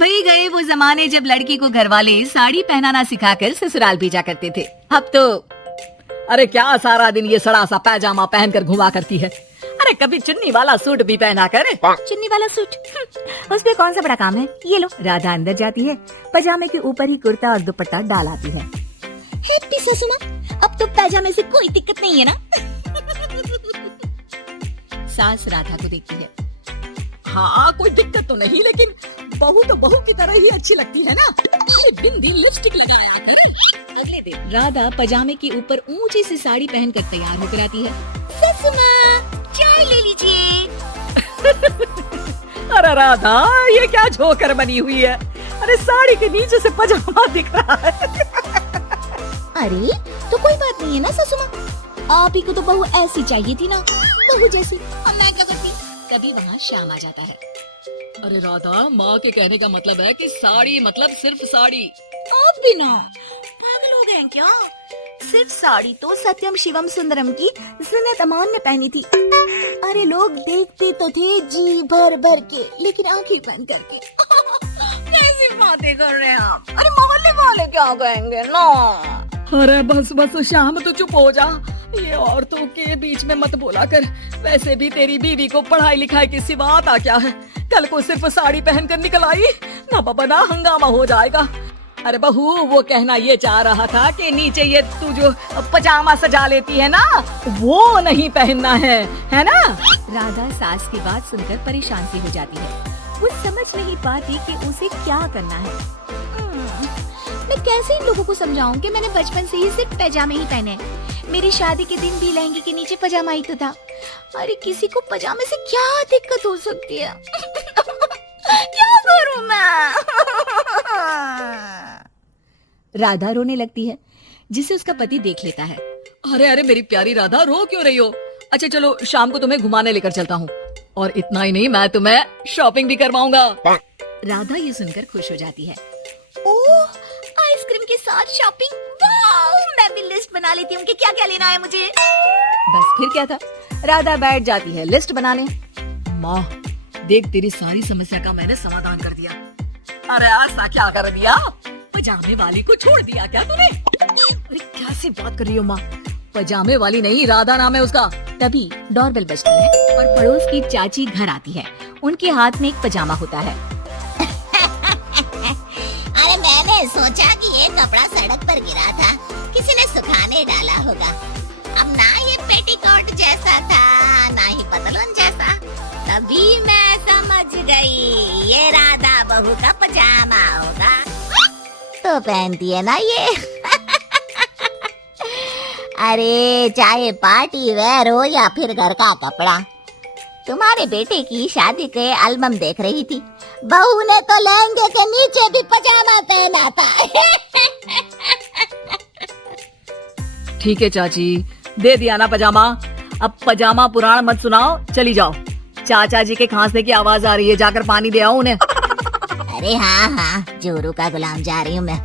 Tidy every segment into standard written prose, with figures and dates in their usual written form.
वही गए वो जमाने जब लड़की को घर वाले साड़ी पहनाना सिखाकर ससुराल भेजा करते थे। अब तो अरे क्या सारा दिन ये सड़ा सा पैजामा पहनकर घुमा करती है। अरे कभी चुन्नी वाला सूट भी पहना कर। चुन्नी वाला सूट उसमें कौन सा बड़ा काम है। ये लो। राधा अंदर जाती है, पजामे के ऊपर ही कुर्ता और दुपट्टा डाल आती है। हैप्पी सासू माँ, अब तो पैजामे से कोई दिक्कत नहीं है ना। सास राधा को देखती है। हाँ कोई दिक्कत तो नहीं, लेकिन बहू तो बहू की तरह ही अच्छी लगती है ना। अरे बिंदी लिपस्टिक लगाया कर। अगले दिन राधा पजामे के ऊपर ऊंची सी साड़ी पहनकर तैयार होकर आती है। सासू माँ, चाय ले लीजिए। अरे राधा, ये क्या झोकर बनी हुई है। अरे साड़ी के नीचे से पजामा दिख रहा है। अरे तो कोई बात नहीं है ना सासू माँ, आप ही को तो बहू ऐसी चाहिए थी ना, बहू जैसी। और मैं क्या करती। तभी वहाँ श्याम आ जाता है। अरे राधा, माँ के कहने का मतलब है कि साड़ी मतलब सिर्फ साड़ी। आप भी ना पागल हो गए क्या। सिर्फ साड़ी तो सत्यम शिवम सुंदरम की जिन्नत अमान ने पहनी थी। अरे लोग देखते तो थे जी भर भर के, लेकिन आंखें बंद करके। कैसी बातें कर रहे हैं आप। अरे मोहल्ले वाले क्या कहेंगे ना। अरे बस बस श्याम, तो चुप हो जा। ये औरतों के बीच में मत बोला कर। वैसे भी तेरी बीवी को पढ़ाई लिखाई की सिवा आता क्या है। कल को सिर्फ साड़ी पहनकर निकल आई ना बाबा ना, हंगामा हो जाएगा। अरे बहू, वो कहना ये चाह रहा था कि नीचे ये तू जो पजामा सजा लेती है ना, वो नहीं पहनना है ना। राधा सास की बात सुनकर परेशान सी हो जाती है। वो समझ नहीं पाती कि उसे क्या करना है। मैं कैसे इन लोगों को समझाऊं कि मैंने बचपन से ही सिर्फ पैजामे ही पहने। मेरी शादी के दिन भी लहंगे के नीचे पजामा ही तो था। अरे किसी को पजामे से क्या दिक्कत हो सकती है। क्या करूं मैं। राधा रोने लगती है, जिसे उसका पति देख लेता है। अरे अरे मेरी प्यारी राधा, रो क्यों रही हो। अच्छा चलो, शाम को तुम्हें घुमाने लेकर चलता हूँ। और इतना ही नहीं, मैं तुम्हें शॉपिंग भी करवाऊंगा। राधा ये सुनकर खुश हो जाती है। ओह, आइसक्रीम के साथ शॉपिंग। वाओ, मैं भी लिस्ट बना लेती हूँ कि क्या क्या लेना है मुझे। बस फिर क्या था, राधा बैठ जाती है लिस्ट बनाने। माँ देख, तेरी सारी समस्या का मैंने समाधान कर दिया। अरे ऐसा क्या कर दिया, पजामे वाली को छोड़ दिया क्या तूने। अरे कैसी बात कर रही हो माँ, पजामे वाली नहीं, राधा नाम है उसका। तभी डोरबेल बजती है और पड़ोस की चाची घर आती है। उनके हाथ में एक पजामा होता है। अरे मैंने सोचा कि ये कपड़ा सड़क पर गिरा था, किसी ने सुखाने डाला होगा। अब ना ये पेटीकोट जैसा था, ना ही पतलून जैसा। तभी मैं समझ गई ये राधा बहू का पजामा होगा। तो पहनती है ना ये। अरे चाहे पार्टी वेयर हो या फिर घर का कपड़ा, तुम्हारे बेटे की शादी के एल्बम देख रही थी, बहू ने तो लहंगे के नीचे भी पजामा पहना था। ठीक है चाची, दे दिया ना पजामा। अब पजामा पुराण मत सुनाओ, चली जाओ। चाचा जी के खांसने की आवाज आ रही है, जाकर पानी दे आओ उन्हें। अरे हाँ हाँ, जोरू का गुलाम जा रही हूँ मैं।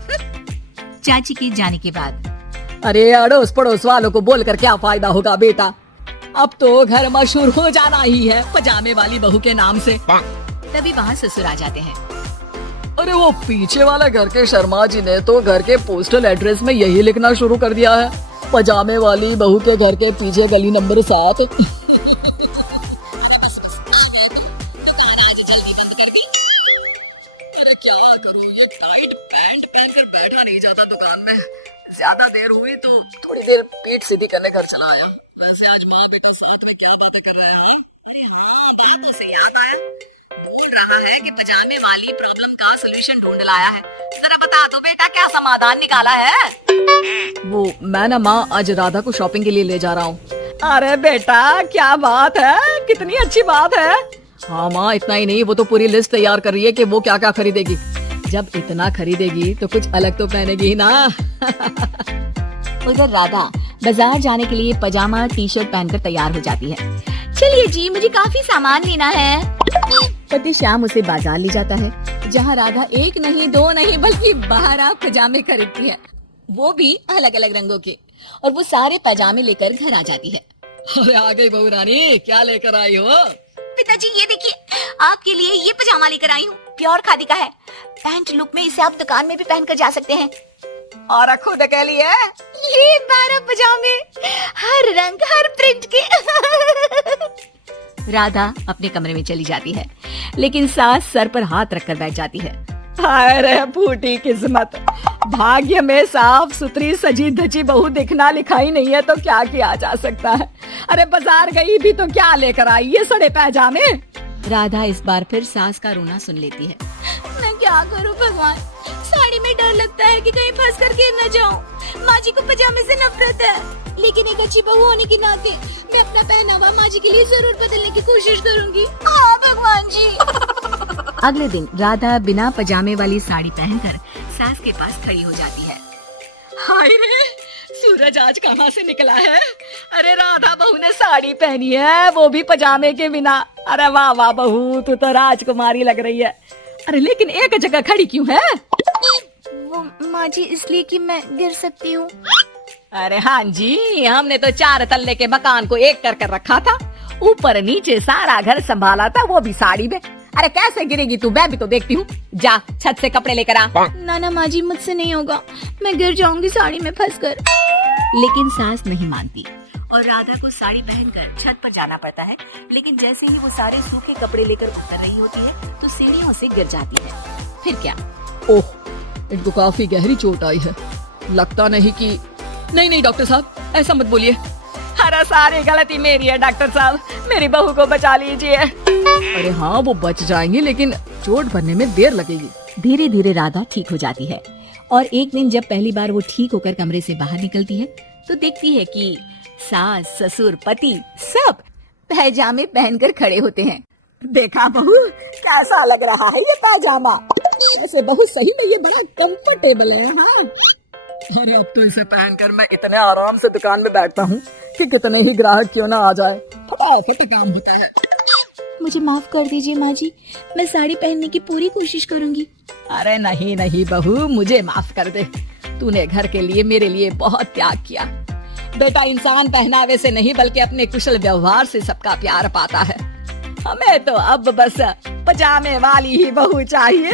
चाची के जाने के बाद अरे अड़ोस पड़ोस वालों को बोलकर क्या फायदा होगा बेटा, अब तो घर मशहूर हो जाना ही है पजामे वाली बहू के नाम से। तभी वहाँ ससुर आ जाते हैं। अरे वो पीछे वाले घर के शर्मा जी ने तो घर के पोस्टल एड्रेस में यही लिखना शुरू कर दिया है, पजामे वाली बहू के घर के पीछे गली नंबर 7। अरे क्या करूं, ये टाइट पैंट पहनकर बैठा नहीं जाता दुकान में। ज्यादा देर हुई तो थोड़ी देर पीठ सीधी करने घर चला आया। वैसे आज माँ बेटा साथ में क्या बातें कर रहे हैं। अरे हाँ, बातों से याद आया, ढूंढ रहा है कि पजामे वाली प्रॉब्लम का सलूशन ढूंढ लाया है। जरा बता दो बेटा, क्या समाधान निकाला है। वो मैं ना माँ आज राधा को शॉपिंग के लिए ले जा रहा हूँ। अरे बेटा क्या बात है, कितनी अच्छी बात है। हाँ माँ, इतना ही नहीं, वो तो पूरी लिस्ट तैयार कर रही है कि वो क्या क्या खरीदेगी। जब इतना खरीदेगी तो कुछ अलग तो पहनेगी ही ना। उधर राधा बाजार जाने के लिए पजामा टी शर्ट पहनकर तैयार हो जाती है। चलिए जी, मुझे काफी सामान लेना है। पति श्याम उसे बाजार ले जाता है, जहाँ राधा एक नहीं दो नहीं बल्कि 12 पजामे खरीदती है, वो भी अलग अलग रंगों के। और वो सारे पजामे लेकर घर आ जाती है। अरे आ गई बहू रानी, क्या लेकर आई हो। पिताजी ये देखिए, आपके लिए ये पजामा लेकर आई हूँ, प्योर खादी का है। पैंट लुक में इसे आप दुकान में भी पहन कर जा सकते हैं। और खुद के लिए ये 12 पजामे, हर रंग हर प्रिंट के। राधा अपने कमरे में चली जाती है, लेकिन सास सर पर हाथ रखकर बैठ जाती है। हाय रे फूटी किस्मत, भाग्य में साफ सुथरी सजी धजी बहू दिखना लिखाई नहीं है तो क्या किया जा सकता है। अरे बाजार गई भी तो क्या लेकर आई ये सड़े पैजामे। राधा इस बार फिर सास का रोना सुन लेती है। मैं क्या करूं भगवान, साड़ी में डर लगता है कि कहीं फंस कर गिर न जाऊं। माँ जी को पजामे से नफरत है, लेकिन एक अच्छी बहू होने के नाते मैं अपना पहनावा माँ जी के लिए जरूर बदलने की कोशिश करूंगी। हाँ भगवान जी। अगले दिन राधा बिना पजामे वाली साड़ी पहनकर सास के पास खड़ी हो जाती है। हाय रे, सूरज आज कहाँ से निकला है। अरे राधा बहू ने साड़ी पहनी है, वो भी पजामे के बिना। अरे वाह वाह बहू, तू तो राजकुमारी लग रही है। अरे लेकिन एक जगह खड़ी क्यों है? वो माँ जी इसलिए कि मैं गिर सकती हूँ। अरे हाँ जी, हमने तो 4 तल्ले के मकान को एक कर रखा था, ऊपर नीचे सारा घर संभाला था, वो भी साड़ी में। अरे कैसे गिरेगी तू, मैं भी तो देखती हूँ। जा छत से कपड़े लेकर आ। ना माँ जी, मुझसे नहीं होगा, मैं गिर जाऊंगी साड़ी में फंसकर। लेकिन सास नहीं मानती और राधा को साड़ी पहनकर छत पर जाना पड़ता है। लेकिन जैसे ही वो सारे सूखे कपड़े लेकर उतर रही होती है तो सीढ़ियों से गिर जाती है। फिर क्या? ओह, इनको काफी गहरी चोट आई है। लगता नहीं कि नहीं डॉक्टर साहब, ऐसा मत बोलिए। अरे सारी गलती मेरी है डॉक्टर साहब, मेरी बहू को बचा लीजिए। अरे हाँ, वो बच जाएंगे, लेकिन चोट भरने में देर लगेगी। धीरे धीरे राधा ठीक हो जाती है और एक दिन जब पहली बार वो ठीक होकर कमरे से बाहर निकलती है तो देखती है कि सास ससुर पति सब पैजामे पहनकर खड़े होते हैं। देखा बहू, कैसा लग रहा है ये पैजामा? ऐसे बहू सही में ये बड़ा कंफर्टेबल है। हाँ, अरे अब तो इसे पहनकर मैं इतने आराम से दुकान में बैठता हूँ कि कितने ही ग्राहक क्यों ना आ जाए, फटाफट काम होता है। मुझे माफ कर दीजिए माँ जी, मैं साड़ी पहनने की पूरी कोशिश करूंगी। अरे नहीं बहू, मुझे माफ कर दे। तूने घर के लिए मेरे लिए बहुत त्याग किया। बेटा इंसान पहनावे से नहीं बल्कि अपने कुशल व्यवहार से सबका प्यार पाता है। हमें तो अब बस पजामे वाली ही बहू चाहिए।